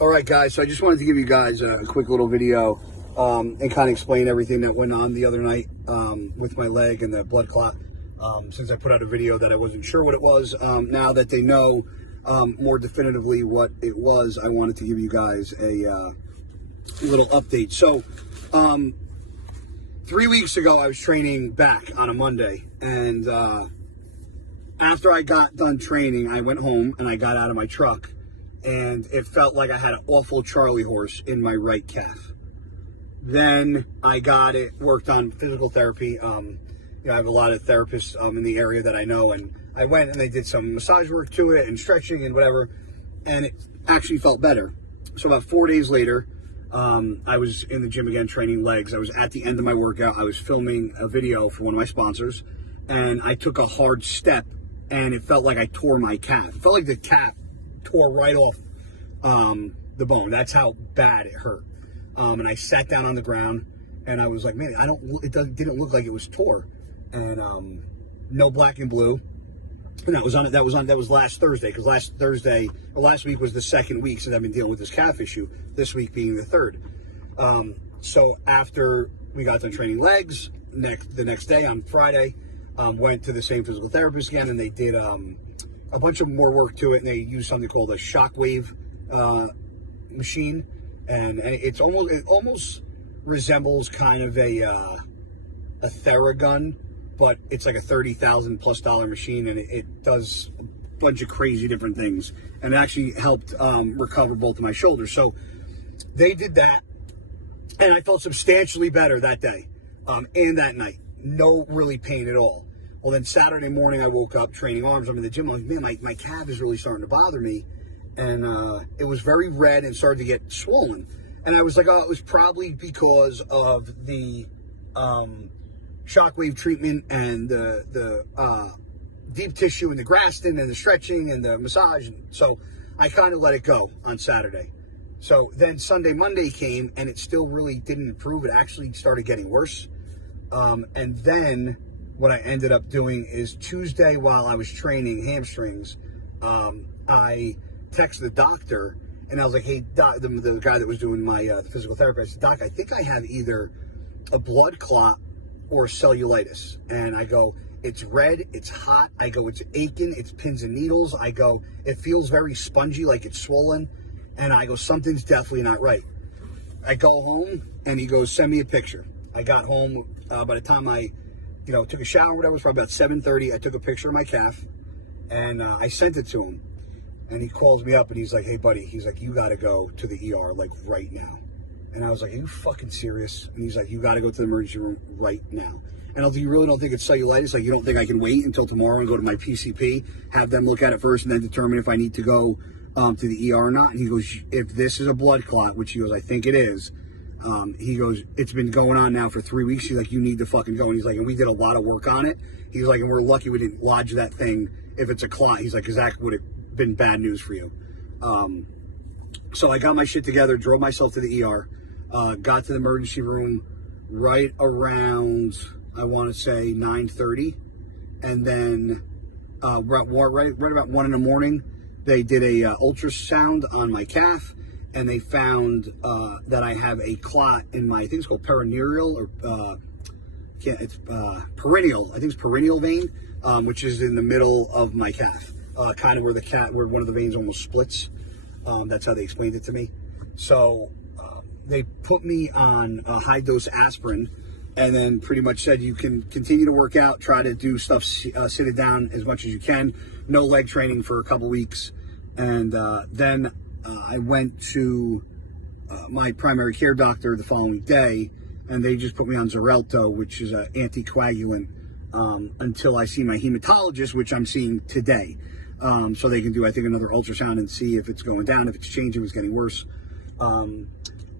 All right, guys, so I just wanted to give you guys a quick little video and kind of explain everything that went on the other night with my leg and the blood clot. Since I put out a video that I wasn't sure what it was, now that they know more definitively what it was, I wanted to give you guys a little update. So 3 weeks ago, I was training back on a Monday, and after I got done training, I went home and I got out of my truck, and it felt like I had an awful Charlie horse in my right calf. Then I got it worked on physical therapy. I have a lot of therapists in the area that I know, and I went and they did some massage work to it and stretching and whatever, and it actually felt better. So about 4 days later, I was in the gym again training legs. I was at the end of my workout. I was filming a video for one of my sponsors, and I took a hard step, and it felt like I tore my calf. It felt like the calf tore right off the bone. That's how bad it hurt. And I sat down on the ground, and I was like, man, didn't look like it was tore. And no black and blue. And that was last Thursday, because last week was the second week since I've been dealing with this calf issue, this week being the third. So after we got done training legs, the next day on Friday, went to the same physical therapist again, and they did a bunch of more work to it, and they used something called a shockwave machine, and it almost resembles kind of a Theragun, but it's like a $30,000+ machine, and it does a bunch of crazy different things, and it actually helped recover both of my shoulders. So they did that, and I felt substantially better that day and that night. No really pain at all. Well, then Saturday morning, I woke up training arms. I'm in the gym. I'm like, man, my calf is really starting to bother me. And it was very red and started to get swollen. And I was like, oh, it was probably because of the shockwave treatment and the deep tissue and the Graston and the stretching and the massage. So I kind of let it go on Saturday. So then Sunday, Monday came, and it still really didn't improve. It actually started getting worse. And then what I ended up doing is Tuesday, while I was training hamstrings, I texted the doctor, and I was like, hey, doc, the guy that was doing my physical therapy, I said, doc, I think I have either a blood clot or cellulitis. And I go, it's red, it's hot. I go, it's aching, it's pins and needles. I go, it feels very spongy, like it's swollen. And I go, something's definitely not right. I go home, and he goes, send me a picture. I got home, by the time I took a shower, whatever, it was probably about 7:30. I took a picture of my calf, and I sent it to him. And he calls me up, and he's like, hey, buddy, he's like, you got to go to the ER, like, right now. And I was like, are you fucking serious? And he's like, you got to go to the emergency room right now. And I was like, you really don't think it's cellulitis? Like, you don't think I can wait until tomorrow and go to my PCP, have them look at it first, and then determine if I need to go to the ER or not? And he goes, if this is a blood clot, which he goes, I think it is, he goes, it's been going on now for 3 weeks. He's like, you need to fucking go. And he's like, and we did a lot of work on it. He's like, and we're lucky we didn't lodge that thing if it's a clot. He's like, because that would have been bad news for you. So I got my shit together, drove myself to the ER, got to the emergency room right around, I want to say 9:30. And then right about 1 in the morning, they did a ultrasound on my calf, and they found that I have a clot in my, I think it's called perineal, or it's perennial. I think it's perennial vein, which is in the middle of my calf, kind of where one of the veins almost splits. That's how they explained it to me. So they put me on a high-dose aspirin, and then pretty much said you can continue to work out, try to do stuff, sit it down as much as you can. No leg training for a couple weeks, and then I went to my primary care doctor the following day, and they just put me on Xarelto, which is an anticoagulant, until I see my hematologist, which I'm seeing today. So they can do, I think, another ultrasound and see if it's going down, if it's changing, if it's getting worse.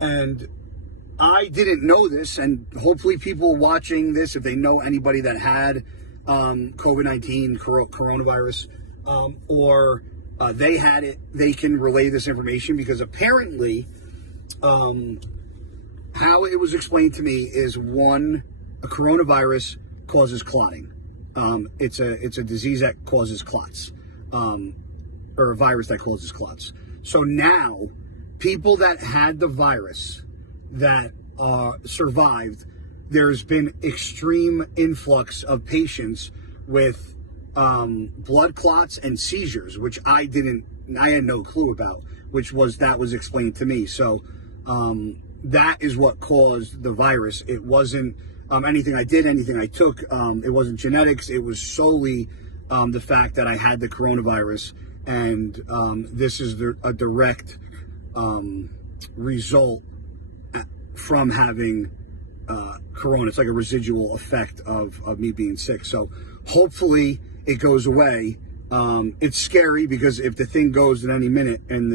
And I didn't know this, and hopefully people watching this, if they know anybody that had COVID-19, coronavirus, or they had it, they can relay this information, because apparently how it was explained to me is, one, a coronavirus causes clotting. It's a disease that causes clots, or a virus that causes clots. So now people that had the virus that survived, there's been extreme influx of patients with blood clots and seizures, which I had no clue about, that was explained to me. So that is what caused the virus. It wasn't anything I did, anything I took. It wasn't genetics. It was solely the fact that I had the coronavirus, and this is a direct result from having corona. It's like a residual effect of me being sick. So hopefully it goes away. It's scary because if the thing goes at any minute and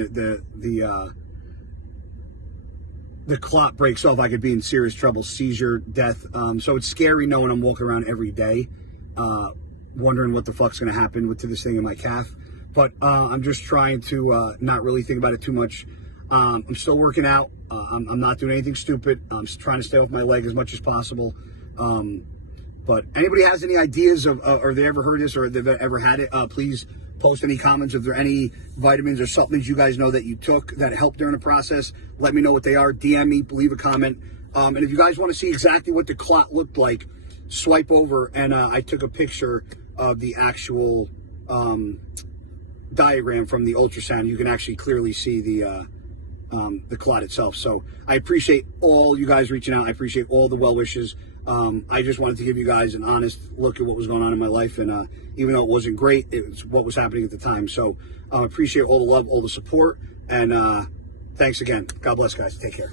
the clot breaks off, I could be in serious trouble, seizure, death. So it's scary knowing I'm walking around every day, wondering what the fuck's going to happen to this thing in my calf. But I'm just trying to not really think about it too much. I'm still working out. I'm not doing anything stupid. I'm trying to stay off my leg as much as possible. But anybody has any ideas or they ever heard this or they've ever had it, please post any comments. If there are any vitamins or supplements you guys know that you took that helped during the process, let me know what they are. DM me, leave a comment. And if you guys want to see exactly what the clot looked like, swipe over and I took a picture of the actual diagram from the ultrasound. You can actually clearly see the clot itself. So I appreciate all you guys reaching out. I appreciate all the well wishes. I just wanted to give you guys an honest look at what was going on in my life. And even though it wasn't great, it was what was happening at the time. So I appreciate all the love, all the support. And thanks again. God bless, guys. Take care.